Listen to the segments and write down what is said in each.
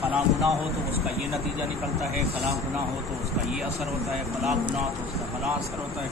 فلاں گناہ ہو تو اس کا یہ نتیجہ نکلتا ہے، فلاں گناہ ہو تو اس کا یہ اثر ہوتا ہے، فلاں گناہ ہو تو اس کا فلاں اثر ہوتا ہے،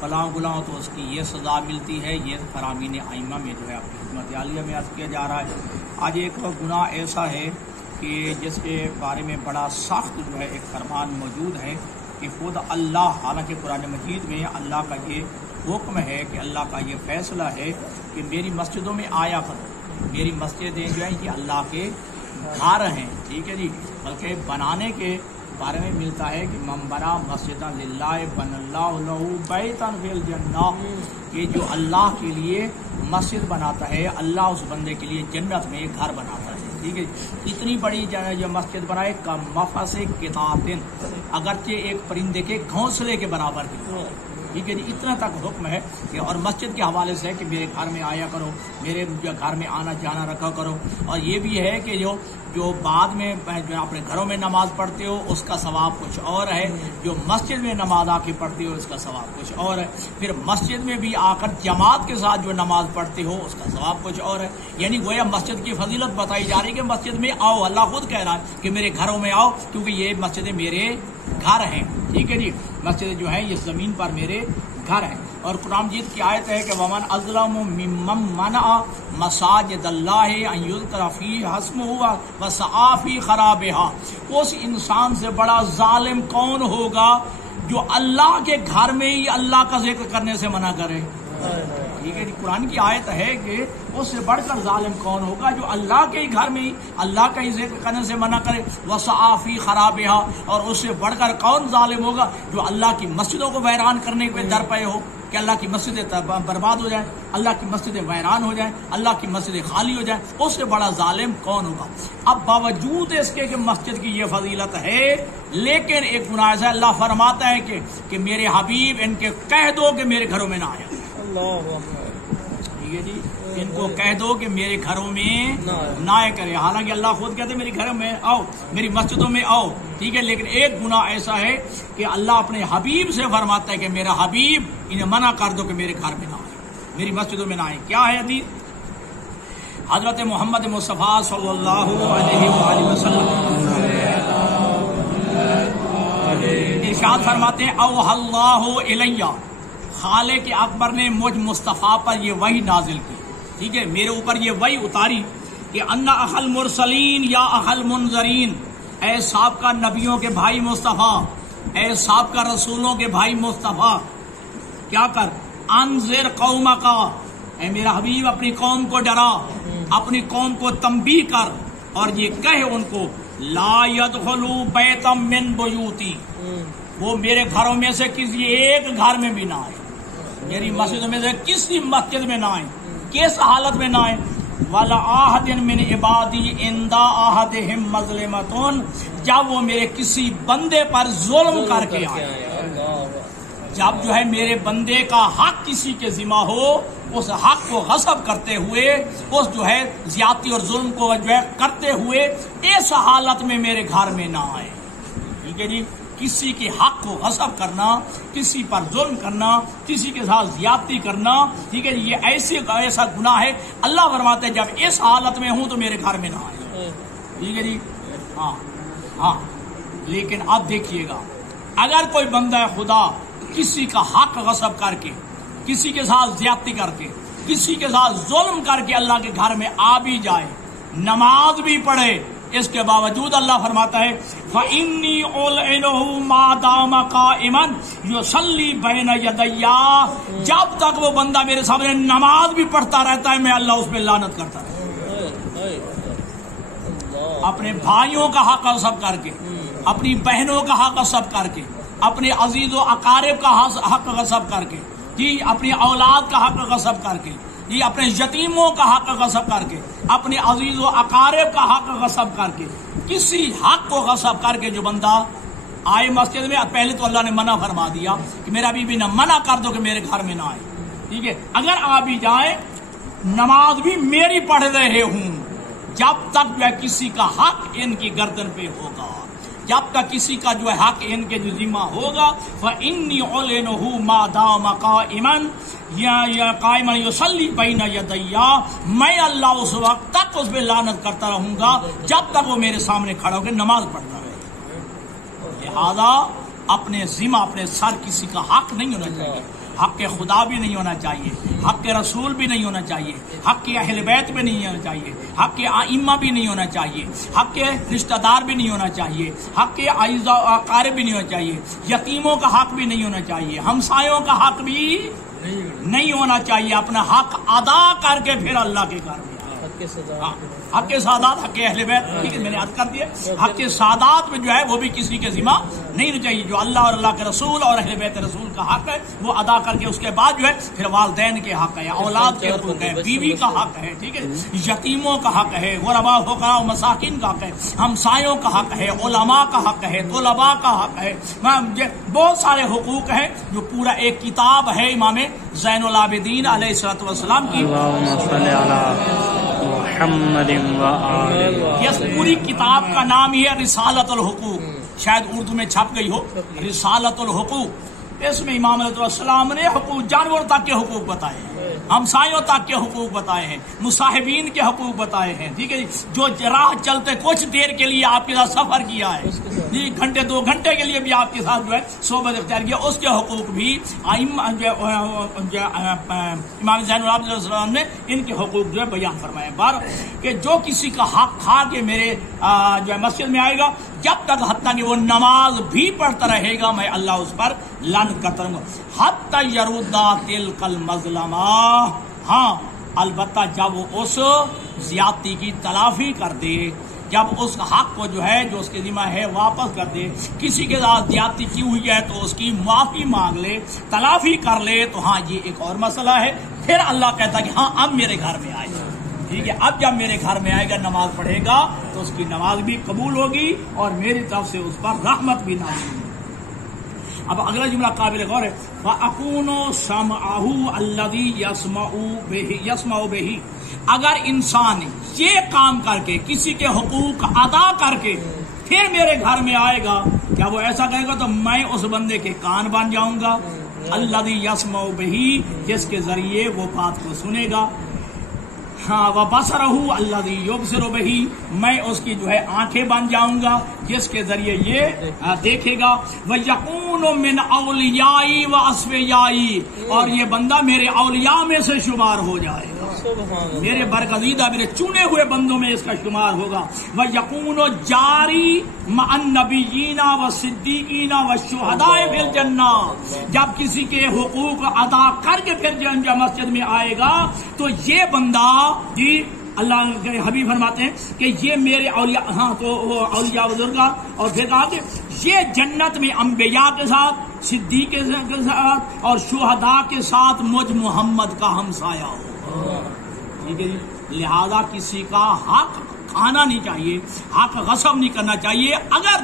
فلاں گناہ ہو تو اس کی یہ سزا ملتی ہے۔ یہ فرامین ائمہ میں جو ہے اپنی حکمت عالیہ میں عرض کیا جا رہا ہے۔ آج ایک گناہ ایسا ہے کہ جس کے بارے میں بڑا سخت جو ہے ایک فرمان موجود ہے کہ خود اللہ، حالانکہ قرآن مجید میں اللہ کا یہ حکم ہے کہ اللہ کا یہ فیصلہ ہے کہ میری مسجدوں میں آیا کرو، میری مسجدیں جو ہیں یہ اللہ کے گھر ہیں، ٹھیک ہے جی، بلکہ بنانے کے بارے میں ملتا ہے کہ من بنا مسجد للہ بن اللہ لہ بیتا فی الجنہ، کہ جو اللہ کے لیے مسجد بناتا ہے اللہ اس بندے کے لیے جنت میں گھر بناتا ہے، ٹھیک ہے۔ اتنی بڑی جو مسجد بنائے کا مفس قطعۃ، اگرچہ ایک پرندے کے گھونسلے کے برابر کی، ٹھیک ہے جی، اتنا تک حکم ہے کہ اور مسجد کے حوالے سے ہے کہ میرے گھر میں آیا کرو، میرے گھر میں آنا جانا رکھا کرو۔ اور یہ بھی ہے کہ جو بعد میں جو اپنے گھروں میں نماز پڑھتے ہو اس کا ثواب کچھ اور ہے، جو مسجد میں نماز آ کے پڑھتے ہو اس کا ثواب کچھ اور ہے، پھر مسجد میں بھی آ کر جماعت کے ساتھ جو نماز پڑھتے ہو اس کا ثواب کچھ اور ہے۔ یعنی گویا مسجد کی فضیلت بتائی جا رہی ہے کہ مسجد میں آؤ، اللہ خود کہہ رہا ہے کہ میرے گھروں میں آؤ کیونکہ یہ مسجدیں میرے گھر ہیں، ٹھیک ہے جی، مسجدیں جو ہیں یہ زمین پر میرے گھر ہیں۔ اور قرآن مجید کی آیت ہے کہ ومن اظلم ممن منع مساجد اللہ ان یذکر فیہا اسمہ وسعی فی خرابها، اس انسان سے بڑا ظالم کون ہوگا جو اللہ کے گھر میں ہی اللہ کا ذکر کرنے سے منع کرے، ٹھیک ہے جی، قرآن کی آیت ہے کہ اس سے بڑھ کر ظالم کون ہوگا جو اللہ کے ہی گھر میں ہی اللہ کا ہی ذکر کرنے سے منع کرے، وسعی فی خرابها، اور اس سے بڑھ کر کون ظالم ہوگا جو اللہ کی مسجدوں کو ویران کرنے پہ درپے ہو کہ اللہ کی مسجدیں برباد ہو جائیں، اللہ کی مسجدیں ویران ہو جائیں، اللہ کی مسجدیں خالی ہو جائیں، اس سے بڑا ظالم کون ہوگا۔ اب باوجود اس کے کہ مسجد کی یہ فضیلت ہے لیکن ایک گناہ ہے، اللہ فرماتا ہے کہ میرے حبیب ان کے کہہ دو کہ میرے گھروں میں نہ آیا، ٹھیک ہے جی، ان کو کہہ دو کہ میرے گھروں میں نہ آیا کرے، حالانکہ اللہ خود کہتے ہیں میرے گھروں میں آؤ، میری مسجدوں میں آؤ، ٹھیک ہے، لیکن ایک گناہ ایسا ہے کہ اللہ اپنے حبیب سے فرماتا ہے کہ میرا حبیب انہیں منع کر دو کہ میرے گھر میں نہ آئے، میری مسجدوں میں نہ آئے۔ کیا ہے حدیث؟ حضرت محمد مصطفیٰ صلی اللہ علیہ وآلہ وسلم ارشاد فرماتے ہیں اوحی اللہ الیہ، خالق اکبر نے مجھ مصطفیٰ پر یہ وحی نازل کی، ٹھیک ہے، میرے اوپر یہ وحی اتاری کہ ان اخل مرسلین یا اخل منذرین، اے سابقہ نبیوں کے بھائی مصطفیٰ، اے سابقہ رسولوں کے بھائی مصطفیٰ، کیا کر انذر قومک، اے میرا حبیب اپنی قوم کو ڈرا، اپنی قوم کو تنبیہ کر اور یہ کہے ان کو لا يدخلوا بیتا من بیوتی، وہ میرے گھروں میں سے کسی ایک گھر میں بھی نہ آئے، میری مسجد میں سے کسی مسجد میں نہ آئے، کس حالت میں نہ آئے، وَلَا أَحَدٍ مِّنْ عِبَادِي عِنْدَ أَحَدِهِمْ مَظْلِمَةٌ، جب وہ میرے کسی بندے پر ظلم کر کے آئے، جب جو ہے میرے بندے کا حق کسی کے ذمہ ہو، اس حق کو غصب کرتے ہوئے، اس جو ہے زیادتی اور ظلم کو جو ہے کرتے ہوئے اس حالت میں میرے گھر میں نہ آئے، ٹھیک ہے جی، کسی کے حق کو غصب کرنا، کسی پر ظلم کرنا، کسی کے ساتھ زیادتی کرنا، ٹھیک ہے جی، یہ ایسا گناہ ہے، اللہ فرماتے ہیں جب اس حالت میں ہوں تو میرے گھر میں نہ آئے، ٹھیک ہے جی، ہاں، لیکن اب دیکھیے گا اگر کوئی بندہ خدا کسی کا حق غصب کر کے، کسی کے ساتھ زیادتی کر کے، کسی کے ساتھ ظلم کر کے اللہ کے گھر میں آ بھی جائے، نماز بھی پڑھے، اس کے باوجود اللہ فرماتا ہے فَإِنِّي أُلْعِنُهُ مَا دَامَ قَائِمًا يُصَلِّي بَيْنَ يَدَيَّ، جب تک وہ بندہ میرے سامنے نماز بھی پڑھتا رہتا ہے میں اللہ اس پہ لعنت کرتا رہتا ہوں، اپنے بھائیوں کا حق غصب کر کے، اپنی بہنوں کا حق غصب کر کے، اپنے عزیز و اقارب کا حق غصب کر کے، جی اپنی اولاد کا حق غصب کر کے، جی اپنے یتیموں کا حق غصب کر کے، اپنے عزیز و اقارب کا حق غصب کر کے، کسی حق کو غصب کر کے جو بندہ آئے مسجد میں، پہلے تو اللہ نے منع فرما دیا کہ میرا بھی نہ منع کر دو کہ میرے گھر میں نہ آئے، ٹھیک ہے، اگر آ بھی جائیں نماز بھی میری پڑھ رہے ہوں، جب تک جو ہے کسی کا حق ان کی گردن پہ ہوگا، جب تک کسی کا جو ہے حق ان کے جو ذمہ ہوگا فإنی أعلنه ما دام قائما قائما یصلی بین یدیا، میں اللہ اس وقت تک اس پہ لعنت کرتا رہوں گا جب تک وہ میرے سامنے کھڑا ہو کے نماز پڑھتا رہے. لہذا اپنے ذمہ اپنے سر کسی کا حق نہیں ہونا چاہیے، حق کے خدا بھی نہیں ہونا چاہیے، حق کے رسول بھی نہیں ہونا چاہیے، حق کے اہل بیت بھی نہیں ہونا چاہیے، حق کے ائمہ بھی نہیں ہونا چاہیے، حق کے رشتہ دار بھی نہیں ہونا چاہیے، حق کے اعزاء و اقارب بھی نہیں ہونا چاہیے، یتیموں کا حق بھی نہیں ہونا چاہیے، ہمسایوں کا حق بھی نہیں ہونا چاہیے. اپنا حق ادا کر کے پھر اللہ کے گھر میں حق کے سادات، حق کے اہل بیت، ٹھیک ہے میں نے عرض کر دیا، حق کے سادات میں جو ہے وہ بھی کسی کے ذمہ نہیں ہونا چاہیے. جو اللہ اور اللہ کے رسول اور اہل بیت رسول کا حق ہے وہ ادا کر کے اس کے بعد جو ہے پھر والدین کے حق ہے، اولاد کے حقوق ہے، بیوی کا حق ہے، ٹھیک ہے، یتیموں کا حق ہے، غرباء فقراء و مساکین کا حق ہے، ہمسایوں کا حق ہے، علماء کا حق ہے، طلباء کا حق ہے، بہت سارے حقوق ہیں جو پورا ایک کتاب ہے امام زین العابدین علیہ الصلوۃ والسلام کی. اس پوری کتاب کا نام ہی ہے رسالۃ الحقوق، شاید اردو میں چھپ گئی ہو، رسالۃ الحقوق. اس میں امام علیہ السلام نے حقوق، جانور تک کے حقوق بتائے ہیں، ہمسایوں تک کے حقوق بتائے ہیں، مصاحبین کے حقوق بتائے ہیں، ٹھیک ہے جی. جو راہ چلتے کچھ دیر کے لیے آپ کے ساتھ سفر کیا ہے جی، گھنٹے 2 گھنٹے کے لیے بھی آپ کے ساتھ جو ہے صحبت اختیار کیا، اس کے حقوق بھی امام زین العابدین علیہ السلام نے ان کے حقوق جو ہے بیان فرمائے. بار کہ جو کسی کا حق کھا کے میرے جو ہے مسجد میں آئے گا، جب تک حتیٰ کہ وہ نماز بھی پڑھتا رہے گا میں اللہ اس پر لعنت کرتا رہوں گا. حتیٰ یردا تلک المظلمہ، ہاں البتہ جب وہ اس زیادتی کی تلافی کر دے، جب اس حق کو جو ہے جو اس کے ذمہ ہے واپس کر دے، کسی کے ساتھ زیادتی کی ہوئی ہے تو اس کی معافی مانگ لے، تلافی کر لے، تو ہاں یہ ایک اور مسئلہ ہے. پھر اللہ کہتا ہے کہ ہاں اب میرے گھر میں آئے گا، ٹھیک ہے، اب جب میرے گھر میں آئے گا نماز پڑھے گا تو اس کی نماز بھی قبول ہوگی اور میری طرف سے اس پر رحمت بھی نازل ہوگی. اب اگلا جملہ قابل غور ہے، وَأَكُونُ سَمْعَهُ الَّذِي يَسْمَعُ بِهِ. اگر انسان یہ کام کر کے کسی کے حقوق ادا کر کے پھر میرے گھر میں آئے گا، کیا وہ ایسا کہے گا تو میں اس بندے کے کان بن جاؤں گا، الَّذِي يَسْمَعُ بِهِ، جس کے ذریعے وہ بات کو سنے گا. ہاں وَبَصَرَهُ الَّذِي يُبْصِرُ بِهِ، میں اس کی جو ہے آنکھیں بن جاؤں گا جس کے ذریعے یہ دیکھے گا. وَيَكُونُ مِنْ أَوْلِيَائِي وَأَصْفِيَائِي، اور یہ بندہ میرے اولیاء میں سے شمار ہو جائے گا، میرے برگزیدہ میرے چنے ہوئے بندوں میں اس کا شمار ہوگا. وَيَكُونُ جَارِي مَعَ النَّبِيِّينَ وَالصِّدِّيقِينَ وَالشُّهَدَاءِ فِي الْجَنَّةِ. جب کسی کے حقوق ادا کر کے پھر جب مسجد میں آئے گا تو یہ بندہ جی اللہ کے حبیب فرماتے ہیں کہ یہ میرے اولیاء، ہاں تو وہ اولیاء بزرگاں، اور پھر کہا کہ یہ جنت میں انبیاء کے ساتھ، صدیق کے ساتھ اور شہداء کے ساتھ مجھ محمد کا ہمسایہ ہو. ٹھیک ہے جی. لہذا کسی کا حق کھانا نہیں چاہیے، حق غصب نہیں کرنا چاہیے. اگر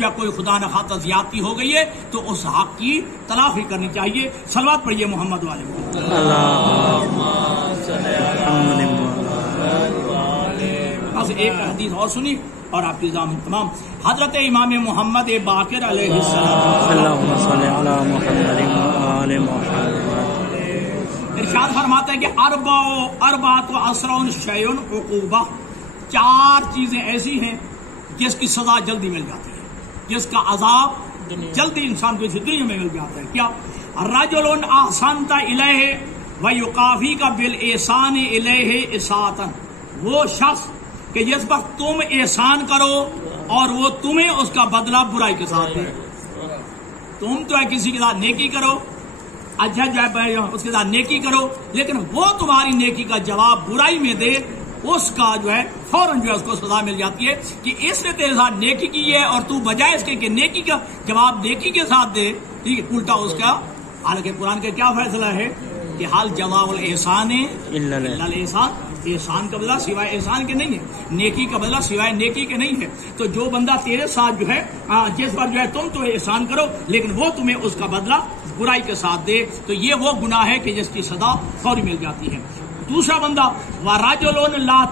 یا کوئی خدا نخواستہ زیادتی ہو گئی ہے تو اس حق کی تلافی کرنی چاہیے. صلوات پڑھیے محمد والے. بس ایک حدیث اور سنی اور آپ کی ضامن تمام. حضرت امام محمد باقر علیہ السلام ارشاد فرماتے ہیں کہ اربعۃ عشرون شیء عقوبہ، 4 چیزیں ایسی ہیں جس کی سزا جلدی مل جاتی ہے، جس کا عذاب جلدی انسان کو دنیا میں مل جاتا ہے. کیا؟ رجل احسنت الیہ ویقافیک بالاحسان الیہ اساءۃ، وہ شخص کہ جس وقت تم احسان کرو اور وہ تمہیں اس کا بدلہ برائی کے ساتھ دے. تم تو ہے کسی کے ساتھ نیکی کرو، اچھا جو ہے اس کے ساتھ نیکی کرو، لیکن وہ تمہاری نیکی کا جواب برائی میں دے، اس کا جو ہے فوراً جو ہے اس کو سزا مل جاتی ہے کہ اس نے تیرے ساتھ نیکی کی ہے اور تو بجائے اس کے کہ نیکی کا جواب نیکی کے ساتھ دے، ٹھیک ہے، الٹا اس کا. حالانکہ قرآن کا کیا فیصلہ ہے کہ حال جزاء الاحسان الا الاحسان، احسان کا بدلہ سوائے احسان کے نہیں ہے، نیکی کا بدلہ سوائے نیکی کے نہیں ہے. تو جو بندہ تیرے ساتھ جو ہے جس پر جو ہے تم تو احسان کرو لیکن وہ تمہیں اس کا بدلہ برائی کے ساتھ دے، تو یہ وہ گناہ ہے کہ جس کی سزا فوری مل جاتی ہے. دوسرا بندہ وَرَجُلٌ لَا